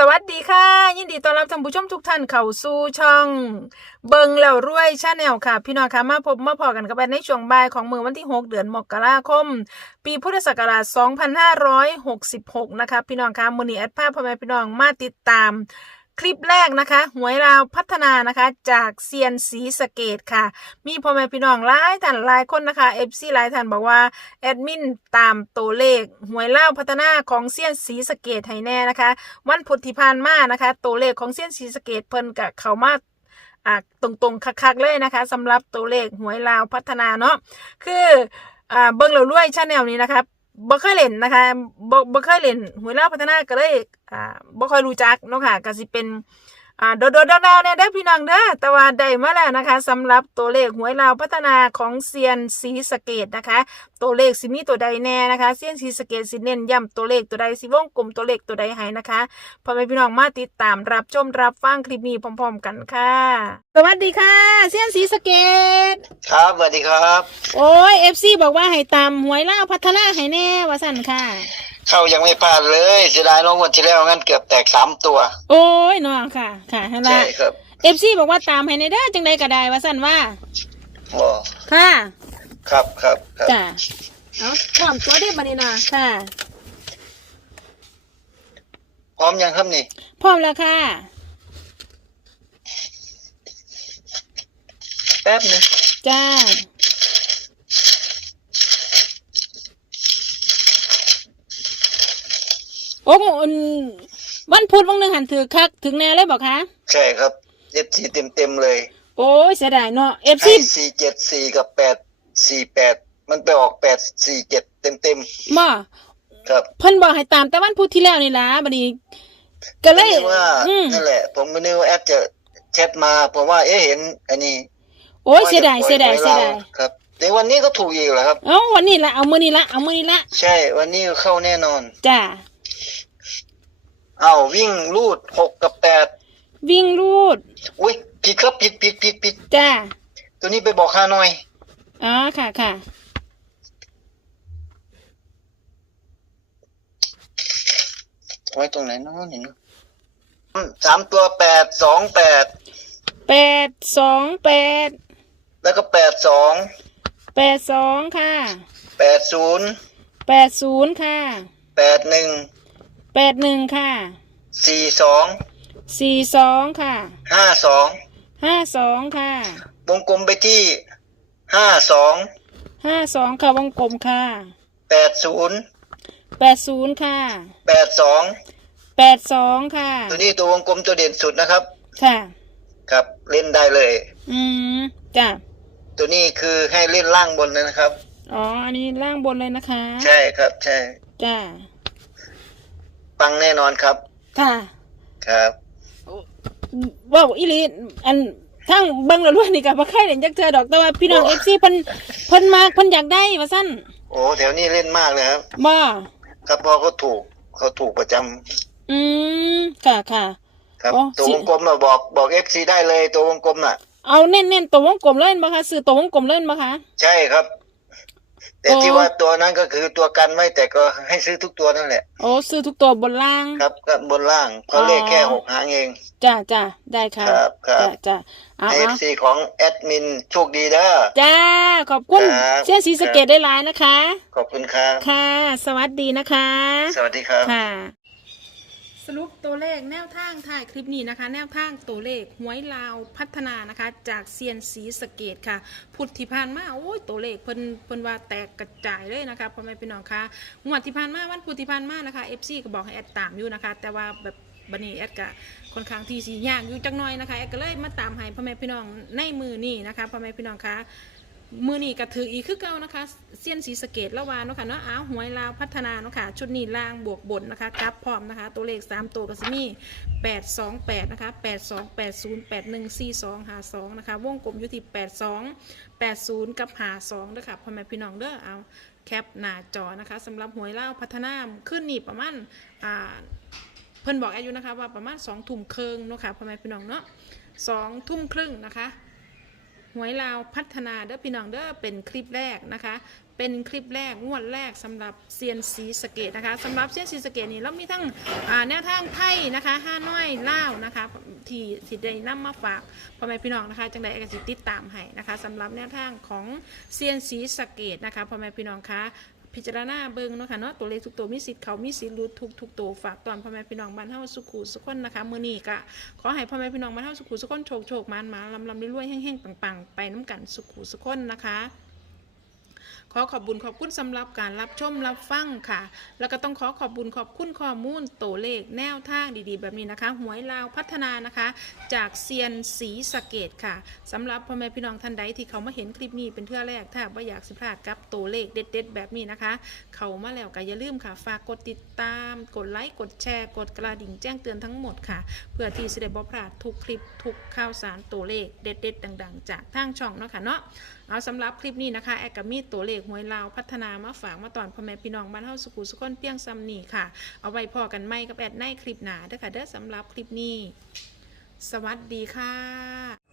สวัสดีค่ะ ยินดีต้อนรับท่านผู้ชมทุกท่านเข้าสู่ช่อง เบิงแล้วรวยชาแนลค่ะ พี่น้องค่ะมาพบมาพอกันกับแอนในช่วงบ่ายของมือวันที่ 6 เดือนมกราคม ปีพุทธศักราช 2566 นะคะ พี่น้องค่ะมือนี้แอดภาพพ่อแม่พี่น้องมาติดตาม คลิปแรกนะคะ หวยลาวพัฒนานะคะจากเซียนสีสะเกตค่ะ มีพ่อแม่พี่น้องหลายท่านหลายคนนะคะเอฟซีหลายท่านบอกว่าแอดมินตามตัวเลขหวยลาวพัฒนาของเซียนสีสะเกตให้แน่นะคะ วันพุธที่ผ่านมานะคะตัวเลขของเซียนสีสะเกตเพิ่นกับเขามาอ่าตรงๆคักๆเลยนะคะสำหรับตัวเลขหวยลาวพัฒนาเนาะคืออ่าเบิ่งเรารวยชาแนลนี้นะคะ บ่เคยเล่นนะคะบ่บ่เคยเล่นหวยลาพัฒนาก็เลยอ่าบ่ค่อยรู้จักเนาะค่ะก็สิเป็นอ่าโดดๆดาวๆเนี่ยเด้พี่น้องเด้อแต่ว่าได้มาแล้วนะคะสำหรับตัวเลขหวยลาวพัฒนาของเซียนสีสเกตนะคะ ตัวเลขสิมีตัวใดแน่นะคะเซียนสีสเกตสิเน้นย้ำตัวเลขตัวใดสิวงกลมตัวเลขตัวใดให้นะคะพ่อแม่พี่น้องมาติดตามรับชมรับฟังคลิปนี้พร้อม ๆ กันค่ะ สวัสดีค่ะเซียนสีสะเกต ครับสวัสดีครับ โอ้ยเอฟซีบอกว่าให้ตามหวยล่าวพัฒนาให้แน่ว่าสั่นค่ะ เข้ายังไม่พลาดเลยเสียดายน้องวันที่แล้วงั้นเกือบแตกสามตัว โอ้ยน้องค่ะ ค่ะฮะใช่ละครับเอฟซีบอกว่าตามให้ในเด้อจังใดก็ได้ว่าสั่นว่า โอ้ค่ะครับครับครับจ้ะเอาพร้อมตัวได้บันนี้นะค่ะ พร้อมยังครับนี่ พร้อมแล้วค่ะ แป๊บนึงจ้าโอ้โหอันวันพุธวันหนึ่งหันถือคักถึงแน่เลยบอกคะใช่ครับเอฟซีเต็มเต็มๆเลย โอ้ยเสียดายเนาะเอฟให้ซีสี่เจ็ดสี่กับแปดสี่แปดมันไปออกแปดสี่เจ็ดเต็มเต็มมาๆครับเพิ่นบอกให้ตามแต่วันพุธที่แล้วนี่ล่ะบัดนี้ก็เลยนึกว่าอืมนั่นแหละ ผมก็นึกว่าแอดจะแชทมาผมว่าเอ๊ะเห็น อันนี้ โอ้ยเสียดายว่จะเสียดายปล่เสียไว้ดายเราครับแต่วันนี้ก็ถูกอีกเหรอครับเอ้าวันนี้ละเอามื้อนี้ละเอามื้อนี้ละใช่วันนี้เข้าแน่นอนจ้าเอาวิ่งลูดหกกับแปดวิ่งรูดอุ้ยผิดครับผิดผิดผิดผิดจ้าตัวนี้ไปบอกข้าหน่อยอ๋อค่ะค่ะไว้ตรงไหนเนาะนี่เนาะอืมสามตัวแปดสองแปดแปดสองแปด แล้วก็แปดสองแปดสองค่ะแปดศูนย์แปดศูนย์ค่ะแปดหนึ่งแปดหนึ่งค่ะสี่สองสี่สองค่ะห้าสองห้าสองค่ะวงกลมไปที่ห้าสองห้าสองค่ะวงกลมค่ะแปดศูนย์แปดศูนย์ค่ะแปดสองแปดสองค่ะ ตัวนี้ตัววงกลมตัวเด่นสุดนะครับ ค่ะ ครับเล่นได้เลย อืมจ้ะ ตัวนี้คือให้เล่นล่างบนเลยนะครับ อ๋อ อันนี้ล่างบนเลยนะคะ ใช่ครับ ใช่ จ้า ปังแน่นอนครับ ค่ะครับว่าอีหลีอันทั้งเบิ่งแล้วรวยนี่ก็บ่เคยเห็นจักเทื่อดอกแต่ว่าพี่น้องโอ้ FC เพิ่นเพิ่นมากเพิ่นอยากได้ว่าซั่นโอ้แถวนี้เล่นมากเลยครับบ่ครับเพราะเขาถูกเขาถูกประจำอืมค่ะค่ะ ครับ โอ้ตัวสิ วงกลมอะบอกบอกเอฟซีได้เลยตัววงกลมน่ะ เอาเน้นๆตัววงกลมเล่นบ่คะซื้อตัววงกลมเล่นบ่คะใช่ครับ แต่โอ้ที่ว่าตัวนั้นก็คือตัวกันไม่แต่ก็ให้ซื้อทุกตัวนั่นแหละโอ้ซื้อทุกตัวบนล่าง ครับก็บนล่างเขาอ๋อเลขแค่หกหางเองจ้าจ้าได้ค่ะครับครับจ้าจ้าเอาเอฟเอาซีของแอดมินโชคดีเด้อจ้าขอบคุณครับเชี่ยสีสะเกตได้หลายนะคะ ขอบคุณครับค่ะ สวัสดีนะคะ สวัสดีครับค่ะ สรุปตัวเลขแนวทางถ่ายคลิปนี้นะคะ แนวทางตัวเลขหวยลาวพัฒนานะคะ จากเซียนสีสะเกตค่ะพุทธิพานมาโอ้ยตัวเลขเพิ่นเพิ่นว่าแตกกระจายเลยนะคะพ่อแม่พี่น้องคะงวดที่ผ่านมาวันพุที่ผ่านมานะคะ FC ก็บอกให้แอดตามอยู่นะคะ แต่ว่าแบบบันนี้แอดก็ค่อนข้างที่สียากอยู่จังน้อยนะคะแอดก็เลยมาตามให้พ่อแม่พี่น้องในมือนี่นะคะพ่อแม่พี่น้องคะ มือนี่ก็ถืออีกคือเก่านะคะเซียนสีสะเกตละวานเนาะค่ะเนาะอ้าวหวยลาวพัฒนาเนาะค่ะชุดนี้ล่างบวกบนนะคะกลับพร้อมนะคะ ตัวเลข 3 ตัวก็จะมี8 2 8 นะคะ 8 2 8 0 8 1 4 2 5 2 นะคะ วงกลมอยู่ที่8 2 8 0 กับ 5 2นะคะพ่อแม่พี่น้องเด้อเอาแคปหน้าจอนะคะสำหรับหวยลาวพัฒนาขึ้นนี่ประมาณอ่าเพิ่นบอกอายุนะคะว่าประมาณ2ทุ่มครึ่งเนาะค่ะพ่อแม่พี่น้องเนาะสองทุ่มครึ่งนะคะ หวยลาวพัฒนาเด้อพี่น้องเด้อเป็นคลิปแรกนะคะ เป็นคลิปแรกงวดแรกสำหรับเซียนสีสเกตนะคะสำหรับเซียนสีสเกตนี่เรามีทั้งแนวทางไทยนะคะห้าน้อยล่าวนะคะที่ที่ได้นำมาฝากพ่อแม่พี่น้องนะคะจังใดก็สิติดตามให้นะคะสำหรับแนวทางของเซียนสีสเกตนะคะพ่อแม่พี่น้องคะ พิจารณาเบิ่งเนาะค่ะเนาะตัวเลขทุกตัวมีสิทธิ์เขามีสิทธิ์หลุดทุกทุกตัวฝากตอนพ่อแม่พี่น้องบ้านเฮาสุขุสุขคนนะคะมื้อนี้ก็ขอให้พ่อแม่พี่น้องบ้านเฮาสุขุสุขคนโชคโชคมานมาลำลำรวยๆแห้งๆปังๆ ไปน้ำกันสุขุสุขคนนะคะ ขอขอบบุญขอบคุณสำหรับการรับชมรับฟังค่ะ แล้วก็ต้องขอขอบบุญขอบคุณข้อมูลตัวเลขแนวทางดีๆ แบบนี้นะคะ หวยลาวพัฒนานะคะ จากเซียนสีสะเกตค่ะสำหรับพ่อแม่พี่น้องท่านใดที่เขามาเห็นคลิปนี้เป็นเทื่อแรกถ้าว่าอยากสิพลาดกับตัวเลขเด็ด ๆ แบบนี้นะคะ เขามาแล้วก็อย่าลืมค่ะ ฝากกดติดตาม กดไลค์กดแชร์กดกระดิ่งแจ้งเตือนทั้งหมดค่ะ เพื่อที่จะได้บ่พลาดทุกคลิปทุกข่าวสารตัวเลขเด็ด ๆ ดัง ๆ จากทางช่องเนาะค่ะเนาะเอาสำหรับคลิปนี้นะคะแอกกมีตัวเลขหวยลาวพัฒนามาฝากมาตอนพ่อแม่พี่น้องบ้านเฮาสุขุสุขคนเพียงซ้ำนี่ค่ะ เอาไว้พอกันไม่กับแอดในคลิปหนาเด้อค่ะเด้อสำหรับคลิปนี้ สวัสดีค่ะ